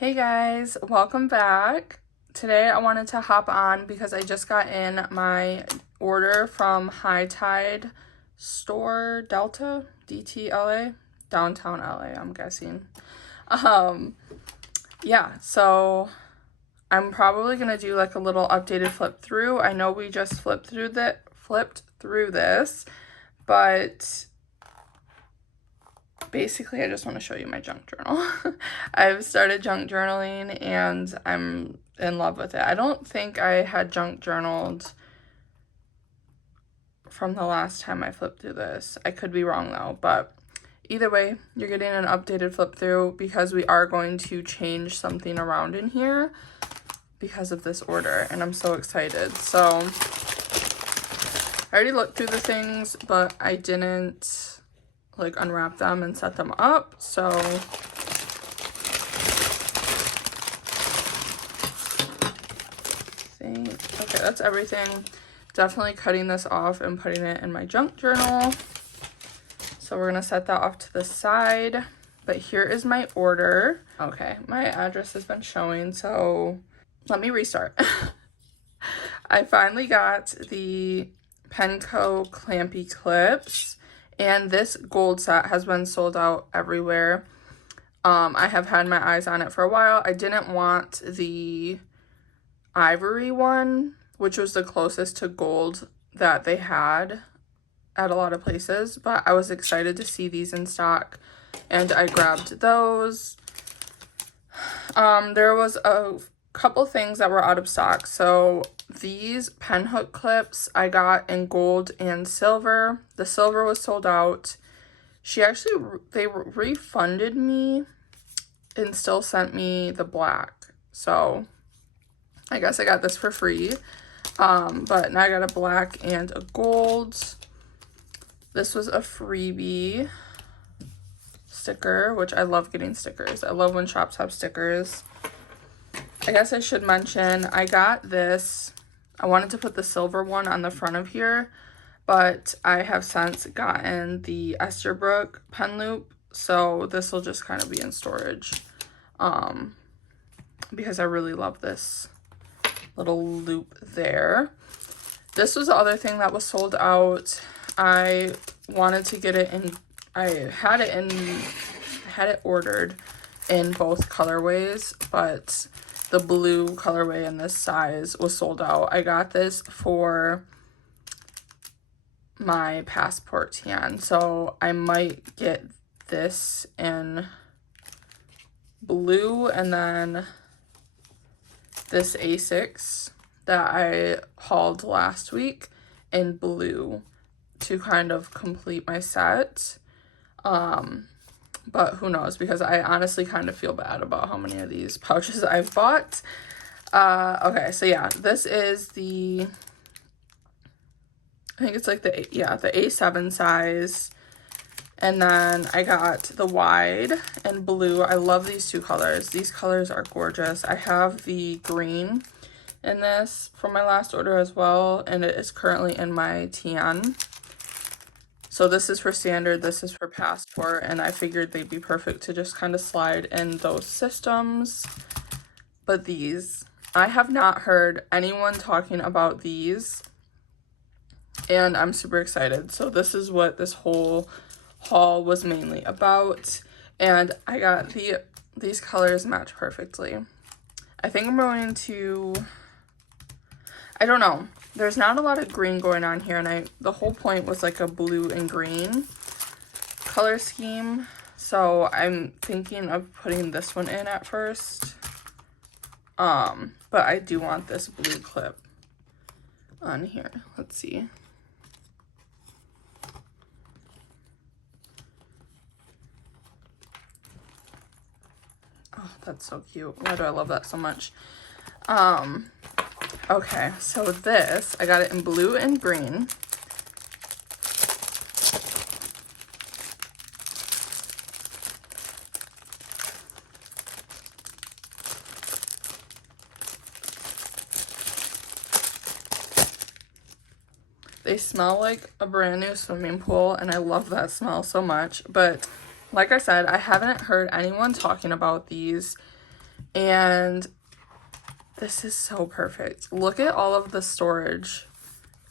Hey guys, welcome back. Today I wanted to hop on because I just got in my order from Hightide store Delta, DTLA, downtown LA, I'm guessing. Yeah, so I'm probably gonna do like a little updated flip through. I know we just flipped through this, but basically I just want to show you my junk journal. I've started junk journaling and I'm in love with it. I don't think I had junk journaled from the last time I flipped through this. I could be wrong though, but either way, you're getting an updated flip through because we are going to change something around in here because of this order, and I'm so excited. So I already looked through the things, but I didn't like unwrap them and set them up. So okay, that's everything. Definitely cutting this off and putting it in my junk journal. So we're gonna set that off to the side. But here is my order. Okay, my address has been showing, so let me restart. I finally got the Penco clampy clips. And this gold set has been sold out everywhere. I have had my eyes on it for a while. I didn't want the ivory one, which was the closest to gold that they had at a lot of places, but I was excited to see these in stock and I grabbed those. There was a couple things that were out of stock. So these pen hook clips I got in gold and silver. The silver was sold out. They refunded me and still sent me the black. So I guess I got this for free. But now I got a black and a gold. This was a freebie sticker, which I love getting stickers. I love when shops have stickers. I guess I should mention, I got this. I wanted to put the silver one on the front of here, but I have since gotten the Esterbrook pen loop, so this will just kind of be in storage, because I really love this little loop there. This was the other thing that was sold out. I wanted to get it in, I had it ordered in both colorways, but the blue colorway in this size was sold out. I got this for my passport tan, so I might get this in blue and then this A6 that I hauled last week in blue to kind of complete my set. But who knows, because I honestly kind of feel bad about how many of these pouches I've bought. Okay, so yeah, this is the, I think it's like the A7 size. And then I got the wide and blue. I love these two colors. These colors are gorgeous. I have the green in this from my last order as well, and it is currently in my tan. So this is for standard, this is for passport, and I figured they'd be perfect to just kind of slide in those systems. But these, I have not heard anyone talking about these, and I'm super excited. So this is what this whole haul was mainly about, and I got these colors match perfectly. I think I'm going to, I don't know. There's not a lot of green going on here, and the whole point was like a blue and green color scheme. So I'm thinking of putting this one in at first. But I do want this blue clip on here. Let's see. Oh, that's so cute. Why do I love that so much? Okay, so this, I got it in blue and green. They smell like a brand new swimming pool, and I love that smell so much. But like I said, I haven't heard anyone talking about these, And this is so perfect. Look at all of the storage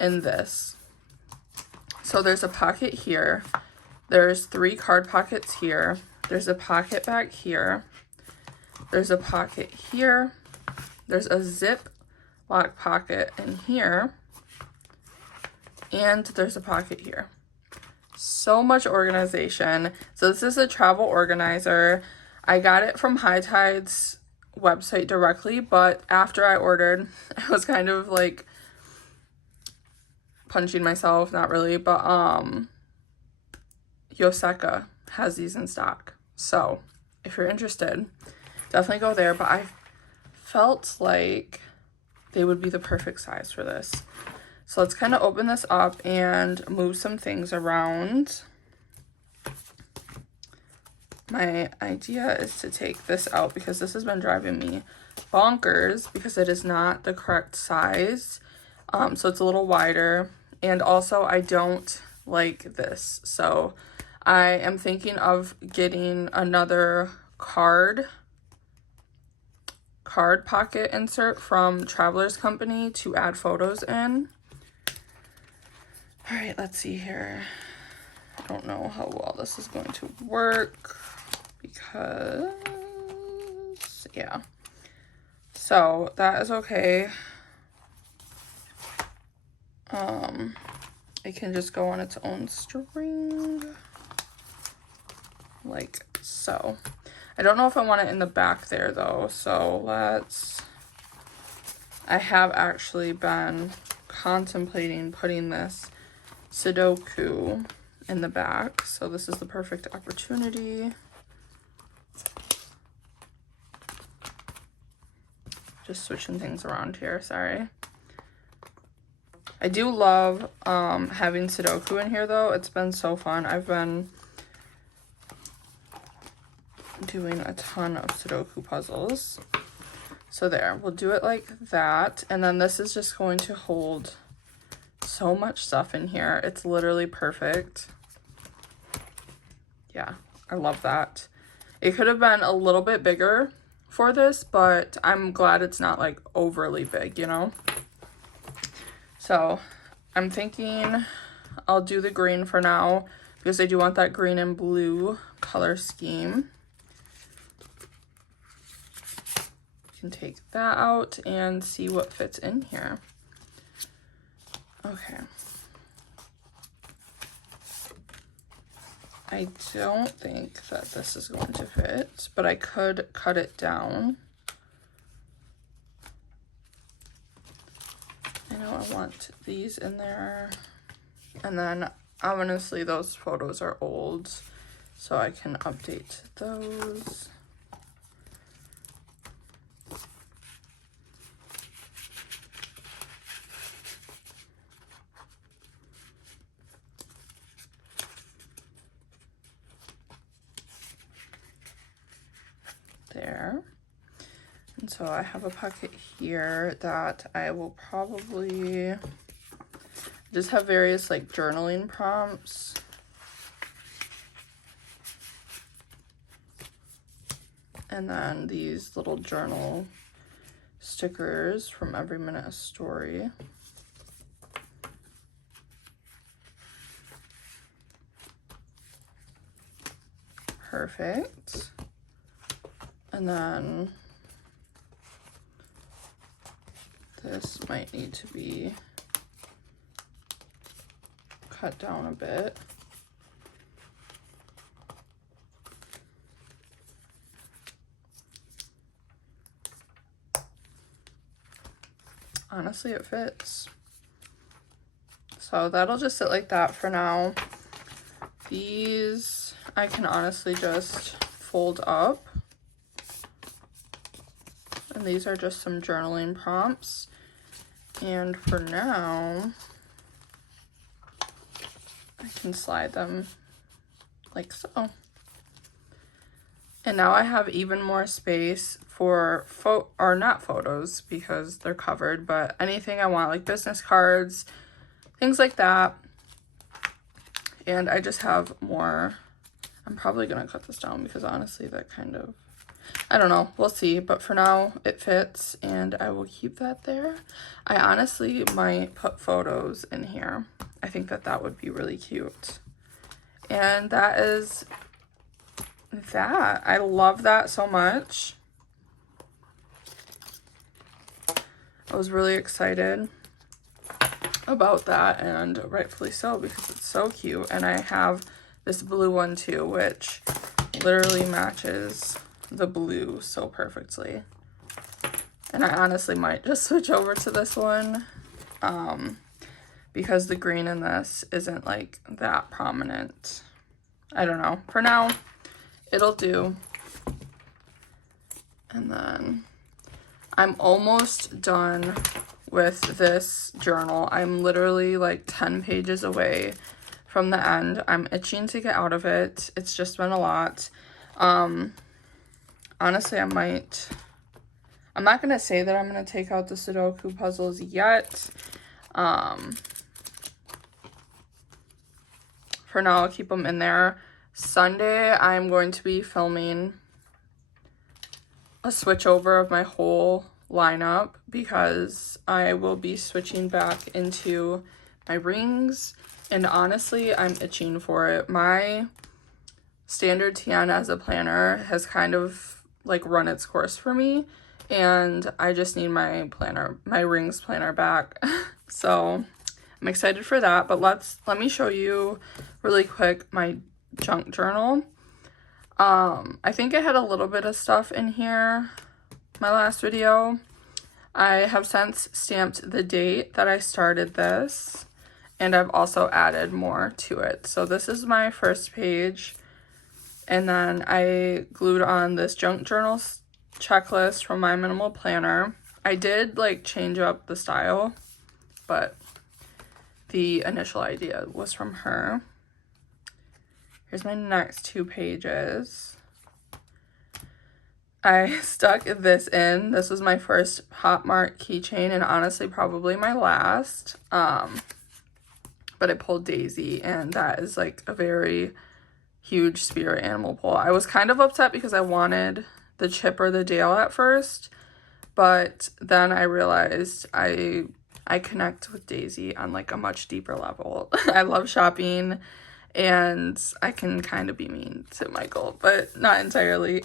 in this. So there's a pocket here. There's 3 card pockets here. There's a pocket back here. There's a pocket here. There's a zip lock pocket in here. And there's a pocket here. So much organization. So this is a travel organizer. I got it from Hightide's website directly, but after I ordered, I was kind of like punching myself, not really, but YOSEKA has these in stock. So if you're interested, definitely go there. But I felt like they would be the perfect size for this. So let's kind of open this up and move some things around. My idea is to take this out because this has been driving me bonkers because it is not the correct size. So it's a little wider. And also I don't like this. So I am thinking of getting another card pocket insert from Traveler's Company to add photos in. All right, let's see here. I don't know how well this is going to work because, yeah. So that is okay. It can just go on its own string, like so. I don't know if I want it in the back there though, so I have actually been contemplating putting this Sudoku in the back, so this is the perfect opportunity. Just switching things around here, sorry. I do love having Sudoku in here though. It's been so fun. I've been doing a ton of Sudoku puzzles. So there, we'll do it like that. And then this is just going to hold so much stuff in here. It's literally perfect. Yeah, I love that. It could have been a little bit bigger for this, but I'm glad it's not like overly big, you know? So I'm thinking I'll do the green for now because I do want that green and blue color scheme. Can take that out and see what fits in here. Okay. I don't think that this is going to fit, but I could cut it down. I know I want these in there. And then honestly, those photos are old, so I can update those. There. And so I have a pocket here that I will probably just have various like journaling prompts. And then these little journal stickers from Every Minute a Story. Perfect. And then this might need to be cut down a bit. Honestly, it fits. So that'll just sit like that for now. These I can honestly just fold up. And these are just some journaling prompts. And for now, I can slide them like so. And now I have even more space for not photos because they're covered, but anything I want, like business cards, things like that. And I just have more. I'm probably gonna cut this down because honestly that kind of I don't know, we'll see, but for now it fits and I will keep that there. I honestly might put photos in here. I think that that would be really cute. And that is that. I love that so much. I was really excited about that, and rightfully so, because it's so cute. And I have this blue one too, which literally matches the blue so perfectly. And I honestly might just switch over to this one because the green in this isn't like that prominent. I don't know. For now, it'll do. And then I'm almost done with this journal. I'm literally like 10 pages away from the end. I'm itching to get out of it. It's just been a lot. Honestly, I'm not gonna say that I'm gonna take out the Sudoku puzzles yet. For now, I'll keep them in there. Sunday, I'm going to be filming a switch over of my whole lineup because I will be switching back into my rings, and honestly, I'm itching for it. My standard TN as a planner has kind of like run its course for me, and I just need my planner, my rings planner back. So I'm excited for that, but let me show you really quick my junk journal. I think I had a little bit of stuff in here my last video. I have since stamped the date that I started this, and I've also added more to it. So this is my first page, and then I glued on this junk journal checklist from My Minimal Planner. I did like change up the style, but the initial idea was from her. Here's my next 2 pages. I stuck this in. This was my first Hotmart keychain, and honestly probably my last. But I pulled Daisy, and that is like a very huge spirit animal pull. I was kind of upset because I wanted the Chip or the Dale at first, but then I realized I connect with Daisy on like a much deeper level. I love shopping, and I can kind of be mean to Michael, but not entirely.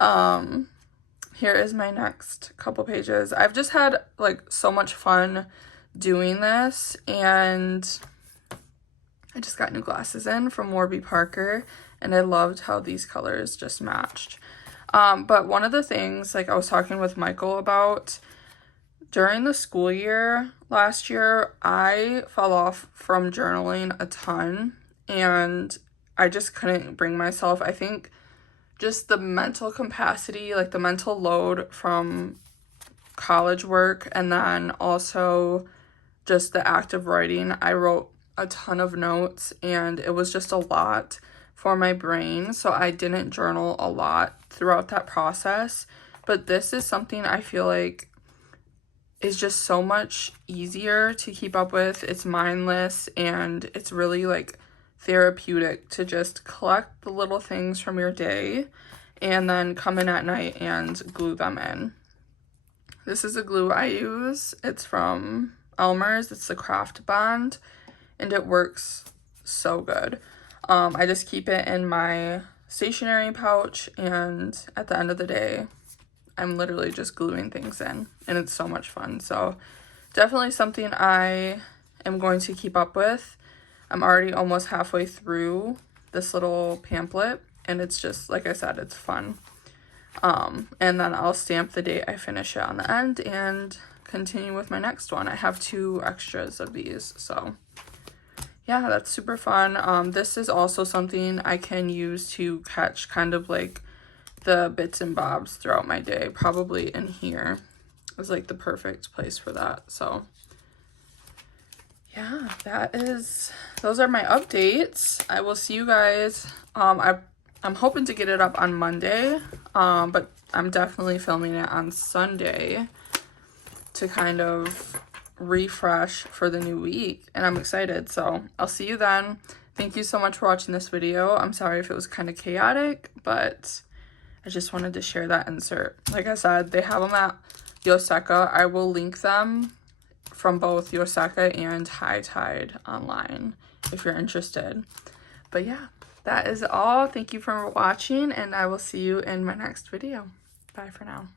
Here is my next couple pages. I've just had like so much fun doing this, and I just got new glasses in from Warby Parker, and I loved how these colors just matched. But one of the things like I was talking with Michael about, during the school year last year, I fell off from journaling a ton, and I just couldn't bring myself. I think just the mental capacity, like the mental load from college work, and then also just the act of writing. I wrote a ton of notes, and it was just a lot for my brain, so I didn't journal a lot throughout that process. But this is something I feel like is just so much easier to keep up with. It's mindless, and it's really like therapeutic to just collect the little things from your day and then come in at night and glue them in. This is a glue I use. It's from Elmer's. It's the Craft Bond, and it works so good. I just keep it in my stationery pouch, and at the end of the day, I'm literally just gluing things in, and it's so much fun. So definitely something I am going to keep up with. I'm already almost halfway through this little pamphlet, and it's just, like I said, it's fun. And then I'll stamp the date I finish it on the end and continue with my next one. I have 2 extras of these, so yeah, that's super fun. This is also something I can use to catch kind of like the bits and bobs throughout my day. Probably in here is like the perfect place for that. So yeah, those are my updates. I will see you guys. I'm hoping to get it up on Monday, but I'm definitely filming it on Sunday to kind of refresh for the new week, and I'm excited. So I'll see you then. Thank you so much for watching this video. I'm sorry if it was kind of chaotic, but I just wanted to share that insert. Like I said, they have them at YOSEKA. I will link them from both YOSEKA and Hightide online if you're interested. But yeah, that is all. Thank you for watching, and I will see you in my next video. Bye for now.